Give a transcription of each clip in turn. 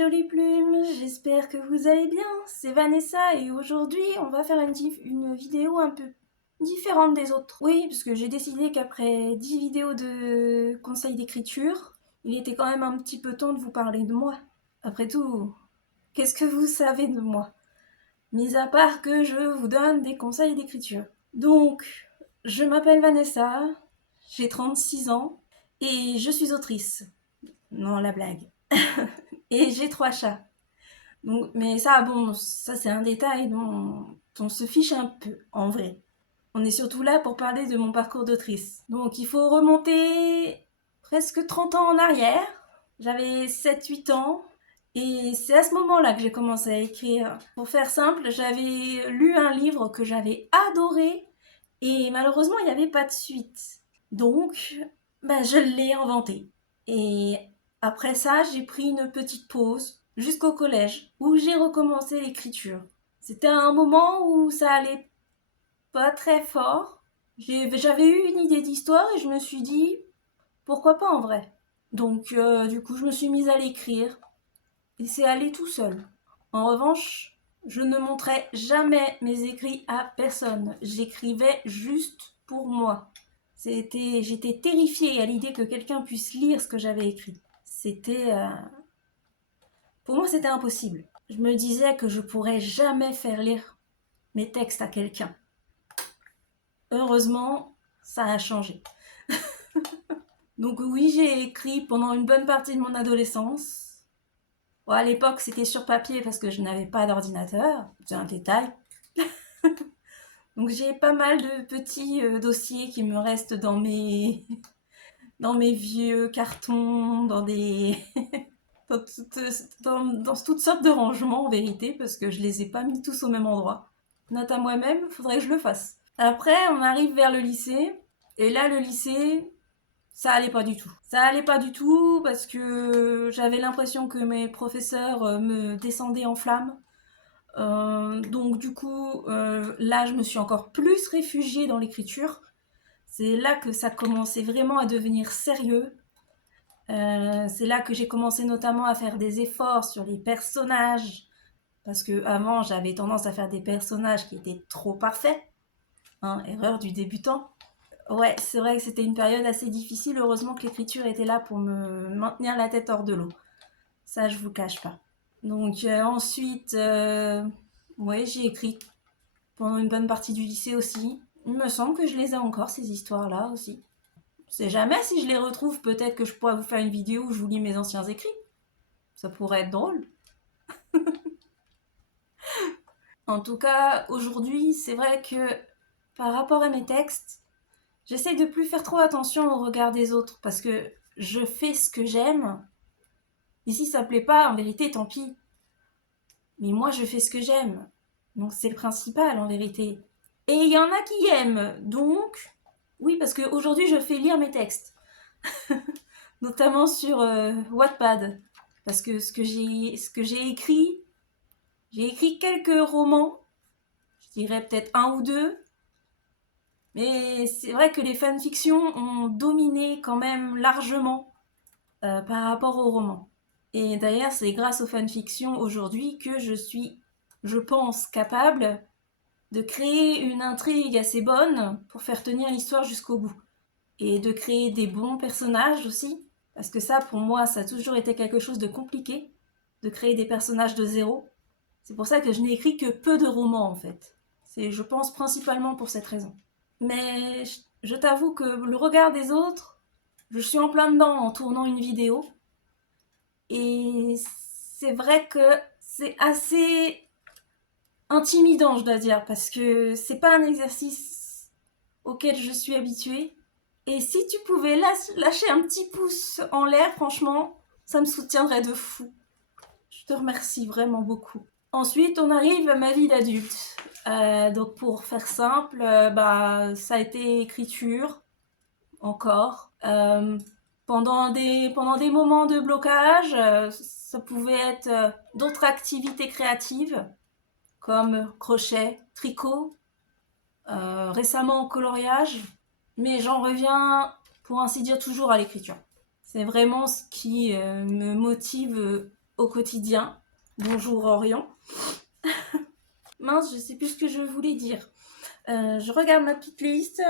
jolies plumes, j'espère que vous allez bien, c'est Vanessa et aujourd'hui on va faire une vidéo un peu différente des autres. Oui, parce que j'ai décidé qu'après 10 vidéos de conseils d'écriture, il était quand même un petit peu temps de vous parler de moi. Après tout, qu'est-ce que vous savez de moi? Mis à part que je vous donne des conseils d'écriture. Donc, je m'appelle Vanessa, j'ai 36 ans et je suis autrice. Non, la blague. Et j'ai 3 chats. Donc, mais ça, bon, ça c'est un détail dont on se fiche un peu, en vrai. On est surtout là pour parler de mon parcours d'autrice. Donc il faut remonter presque 30 ans en arrière. J'avais 7-8 ans. Et c'est à ce moment-là que j'ai commencé à écrire. Pour faire simple, j'avais lu un livre que j'avais adoré. Et malheureusement, il n'y avait pas de suite. Donc, je l'ai inventé. Et après ça, j'ai pris une petite pause jusqu'au collège où j'ai recommencé l'écriture. C'était un moment où ça allait pas très fort. J'avais eu une idée d'histoire et je me suis dit pourquoi pas en vrai. Donc du coup, je me suis mise à l'écrire et c'est allé tout seul. En revanche, je ne montrais jamais mes écrits à personne. J'écrivais juste pour moi. J'étais terrifiée à l'idée que quelqu'un puisse lire ce que j'avais écrit. Pour moi, c'était impossible. Je me disais que je pourrais jamais faire lire mes textes à quelqu'un. Heureusement, ça a changé. Donc oui, j'ai écrit pendant une bonne partie de mon adolescence. Bon, à l'époque, c'était sur papier parce que je n'avais pas d'ordinateur. C'est un détail. Donc j'ai pas mal de petits dossiers qui me restent dans mes vieux cartons, dans, dans toutes sortes de rangements en vérité, parce que je les ai pas mis tous au même endroit. Note à moi-même, faudrait que je le fasse. Après, on arrive vers le lycée, et là, le lycée, ça allait pas du tout. Ça allait pas du tout parce que j'avais l'impression que mes professeurs me descendaient en flammes. Donc du coup, là, je me suis encore plus réfugiée dans l'écriture. C'est là que ça commençait vraiment à devenir sérieux. C'est là que j'ai commencé notamment à faire des efforts sur les personnages. Parce que avant, j'avais tendance à faire des personnages qui étaient trop parfaits. Hein, erreur du débutant. Ouais, c'est vrai que c'était une période assez difficile. Heureusement que l'écriture était là pour me maintenir la tête hors de l'eau. Ça, je vous cache pas. Donc ensuite, ouais, j'ai écrit pendant une bonne partie du lycée aussi. Il me semble que je les ai encore, ces histoires-là aussi. Je sais jamais si je les retrouve, peut-être que je pourrais vous faire une vidéo où je vous lis mes anciens écrits. Ça pourrait être drôle. En tout cas, aujourd'hui, c'est vrai que par rapport à mes textes, j'essaye de plus faire trop attention au regard des autres parce que je fais ce que j'aime. Et si ça plaît pas, en vérité, tant pis. Mais moi, je fais ce que j'aime. Donc c'est le principal, en vérité. Et il y en a qui aiment. Donc, oui, parce qu'aujourd'hui, je fais lire mes textes. Notamment sur Wattpad. Parce que ce que j'ai écrit quelques romans. Je dirais peut-être un ou deux. Mais c'est vrai que les fanfictions ont dominé quand même largement par rapport aux romans. Et d'ailleurs, c'est grâce aux fanfictions aujourd'hui que je suis, je pense, capable de créer une intrigue assez bonne pour faire tenir l'histoire jusqu'au bout. Et de créer des bons personnages aussi. Parce que ça, pour moi, ça a toujours été quelque chose de compliqué, de créer des personnages de zéro. C'est pour ça que je n'ai écrit que peu de romans, en fait. C'est, je pense, principalement pour cette raison. Mais je t'avoue que le regard des autres, je suis en plein dedans en tournant une vidéo. Et c'est vrai que c'est assez intimidant, je dois dire, parce que c'est pas un exercice auquel je suis habituée. Et si tu pouvais lâcher un petit pouce en l'air, franchement, ça me soutiendrait de fou. Je te remercie vraiment beaucoup. Ensuite, on arrive à ma vie d'adulte. Donc pour faire simple, ça a été écriture, encore. Pendant des moments de blocage, ça pouvait être d'autres activités créatives, comme crochet, tricot, récemment coloriage. Mais j'en reviens, pour ainsi dire, toujours à l'écriture. C'est vraiment ce qui me motive au quotidien. Bonjour Orion. Mince, je sais plus ce que je voulais dire. Je regarde ma petite liste.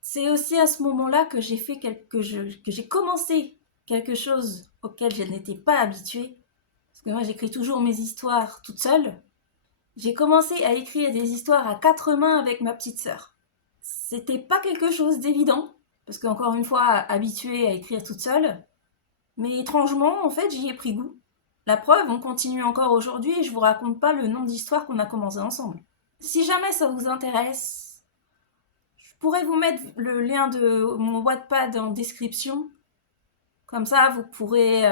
C'est aussi à ce moment-là que j'ai commencé quelque chose auquel je n'étais pas habituée. Parce que moi, j'écris toujours mes histoires toute seule. J'ai commencé à écrire des histoires à 4 mains avec ma petite sœur. C'était pas quelque chose d'évident, parce qu'encore une fois, habituée à écrire toute seule. Mais étrangement, en fait, j'y ai pris goût. La preuve, on continue encore aujourd'hui et je vous raconte pas le nombre d'histoires qu'on a commencé ensemble. Si jamais ça vous intéresse, je pourrais vous mettre le lien de mon Wattpad en description. Comme ça, vous pourrez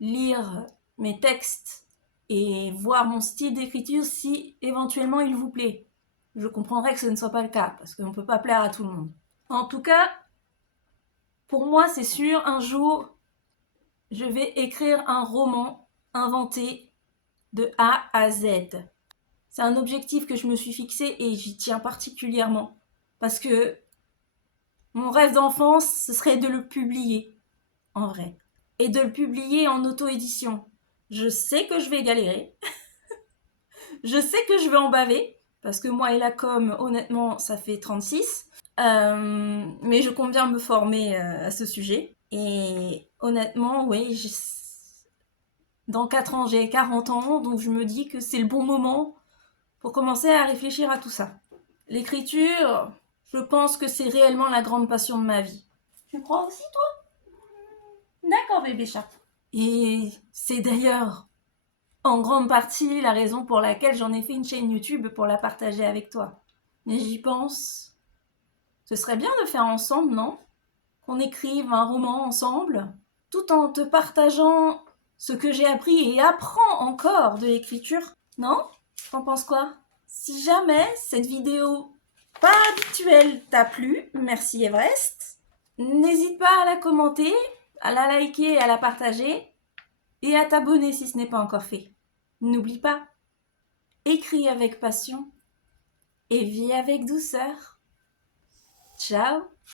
lire mes textes et voir mon style d'écriture si éventuellement il vous plaît. Je comprendrais que ce ne soit pas le cas, parce qu'on ne peut pas plaire à tout le monde. En tout cas, pour moi, c'est sûr, un jour, je vais écrire un roman inventé de A à Z. C'est un objectif que je me suis fixé et j'y tiens particulièrement. Parce que mon rêve d'enfance, ce serait de le publier, en vrai. Et de le publier en auto-édition. Je sais que je vais galérer. Je sais que je vais en baver. Parce que moi et la com, honnêtement, ça fait 36. Mais je compte bien me former à ce sujet. Et honnêtement, oui, dans 4 ans, j'ai 40 ans. Donc je me dis que c'est le bon moment pour commencer à réfléchir à tout ça. L'écriture, je pense que c'est réellement la grande passion de ma vie. Tu crois aussi, toi? D'accord, bébé chat. Et c'est d'ailleurs en grande partie la raison pour laquelle j'en ai fait une chaîne YouTube pour la partager avec toi. Mais j'y pense. Ce serait bien de faire ensemble, non? Qu'on écrive un roman ensemble, tout en te partageant ce que j'ai appris et apprends encore de l'écriture. Non? T'en penses quoi? Si jamais cette vidéo pas habituelle t'a plu, merci Everest, n'hésite pas à la commenter, à la liker, à la partager et à t'abonner si ce n'est pas encore fait. N'oublie pas, écris avec passion et vis avec douceur. Ciao!